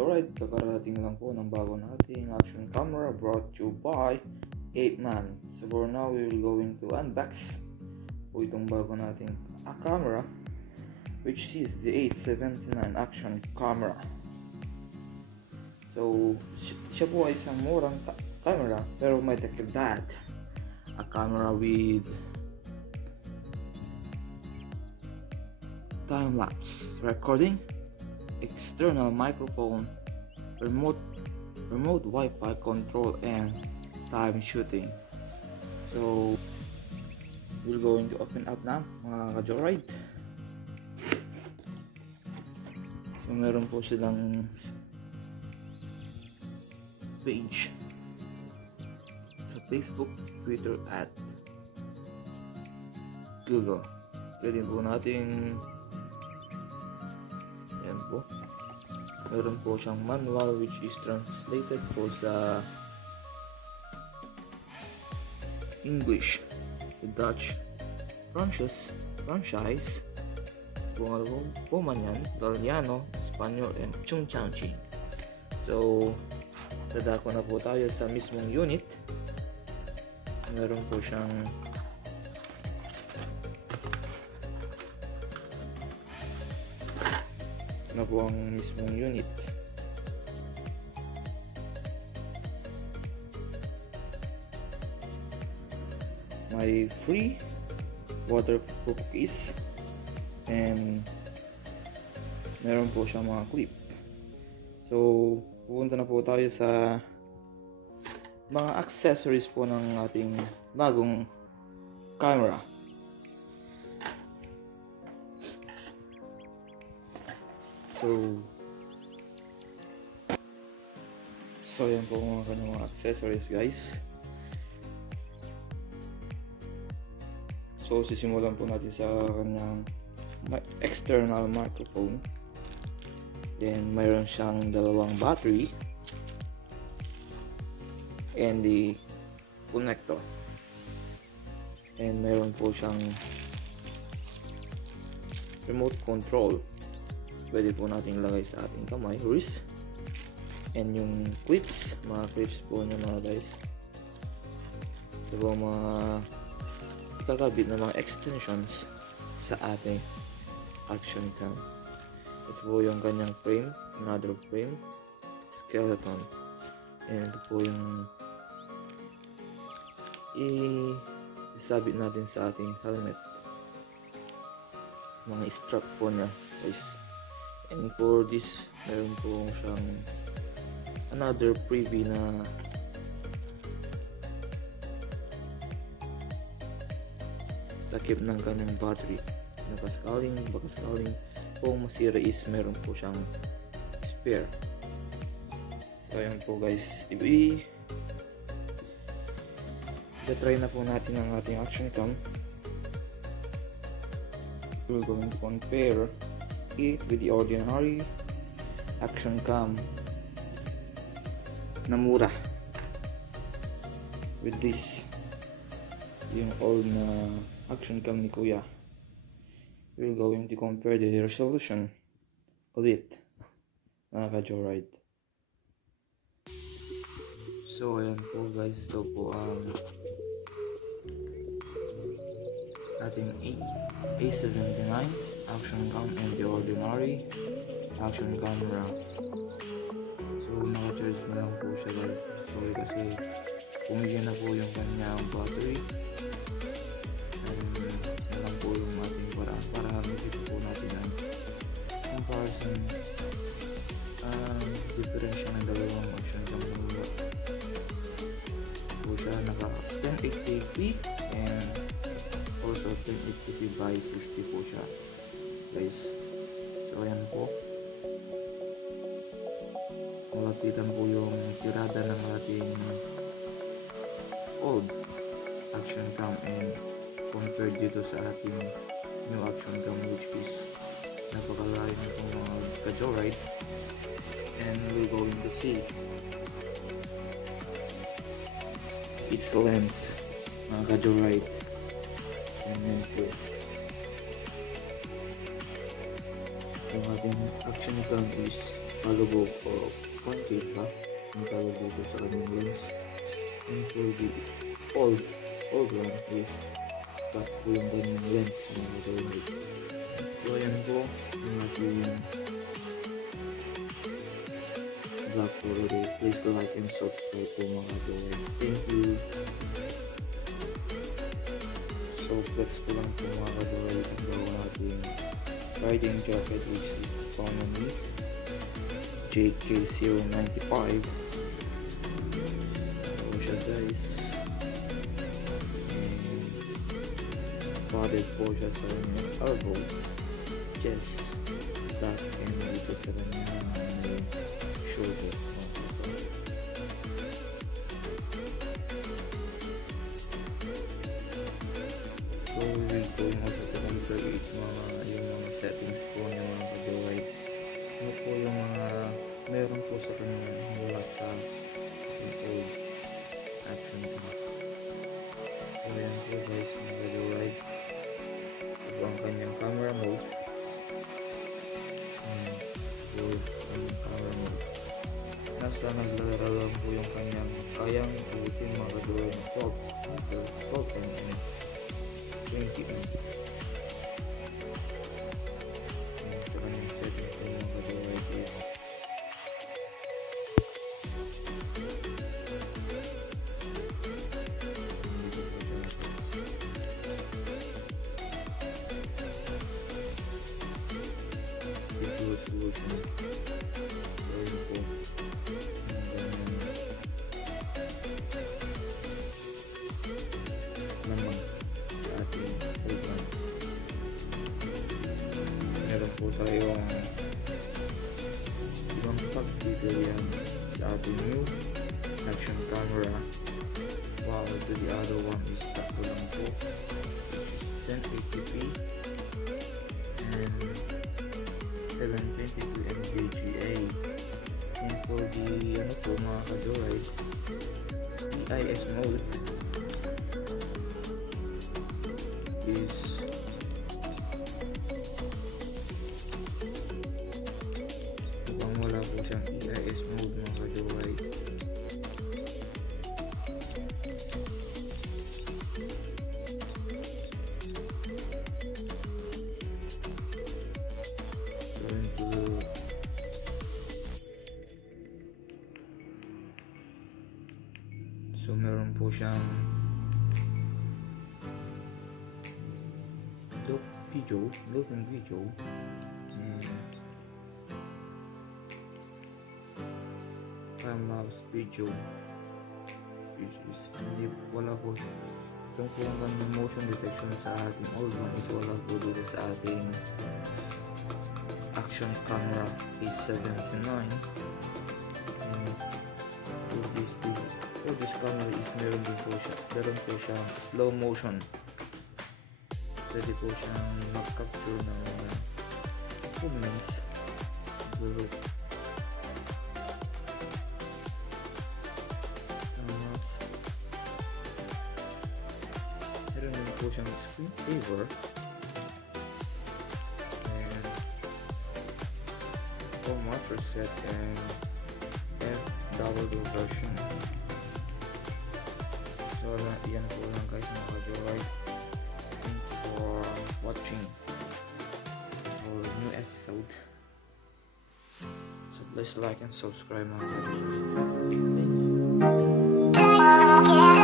ka-joyride, kakarating lang po ng bago nating action camera brought to you by Apeman. So for now, we will going to unbox po itong bago nating camera, which is the A79 action camera. So siya po ay isang murang camera, pero may takdad. A camera with time-lapse recording, external microphone, remote Wi-Fi control, and time shooting. So we're going to open up na mga ka-joyride. So meron po silang page sa Facebook, Twitter, at Google. Pwede po natin, yan po, meron po siyang manual which is translated po sa English, Dutch, franchise, kung ano po man yan, Italiano, Espanyol, and Chungchangchi. So dadako na po tayo sa mismong unit. Meron po siyang na po ang mismong unit. May free waterproof case and meron po siyang mga clip. So pupunta na po tayo sa mga accessories po ng ating bagong camera. So yan po mga kanyang mga accessories, guys. So sisimulan po natin sa kanyang external microphone. Then mayroon siyang dalawang battery and the connector. And mayroon po siyang remote control. Pwede po natin ilagay sa ating kamay, wrist. And yung clips, mga clips po niya mga guys. Ito po mga kakabit na mga extensions sa ating action cam. Ito po yung kanyang frame, another frame, skeleton. And ito po yung isabit natin sa ating helmet. Mga strap po niya guys. And for this, meron po siyang another freebie na takip ng kanyang battery. Baka sakaling kung masira is meron po siyang spare. So ayan po guys, try na po natin ang ating action cam. We're going to compare it with the ordinary action cam na mura with this, yung old na action cam ni Kuya. We're going to compare the resolution of it, mga ka-joyride. So ayan po guys, ito po ang ating A79 action cam and the ordinary action camera. So naka-charge na lang po siya guys. Sorry kasi pumigyan na po yung kanyang battery. Na lang po yung ating para makita po natin ang comparison, difference ng dalawang action camera. Po siya naka 1080p and also 1080p by 60 po siya guys. So ayan po, malapitan po yung tirada ng ating old action cam and compared dito sa ating new action cam, which is napakalayo na po mga ka-joyride. And we're going to see its length, mga ka-joyride. And then po yung ating action cam is palubo o concave pa ang tawag dito sa kanyang lens. And for the old one is back po yung kanyang lens mga kadaway. So ayan po yung ating vlog for today. Please like and subscribe po mga kadaway. Thank you. So flex ko lang po mga kadaway ang gawa natin riding jacket which is komine jk075. So siya guys, and padded po siya sa kanyang elbow, chest, back, and dito sa kanyang shoulder. So we'll go also to configure yung mga settings po niya mga kadaway. Ano po yung mga meron po sa kanya mula sa old action pack. So ayan po guys mga kadaway. Ito ang kanyang camera mode. So ang camera mode, nasa naglalarawan po yung kanyang kayang ulitin mga kadaway ng 12 mm 20 mm. Sa kanyang settings po mga kadaway is video resolution. So yun po ang kanyang lamang sa ating program. Meron po tayong ibang pag-tutorial sa ating new action camera, while to the other one is takto lang po 1080p and 722 mVGA. And for the ano po mga kadaway, EIS mode is mukhang wala po siyang EIS mode mga kadaway. So meron po siyang looping video and time-lapse video, which is hindi wala po itong po ang motion detection sa ating old one is wala po dito sa ating action camera A79. And for this camera is meron po siyang slow motion. Pwede po siyang mag-capture ng movements. Meron din po siyang screensaver and format reset and FW version. So yan po lang guys mga kadaway. Thanks for watching our new episode. So please like and subscribe mga kadaway. Thank you.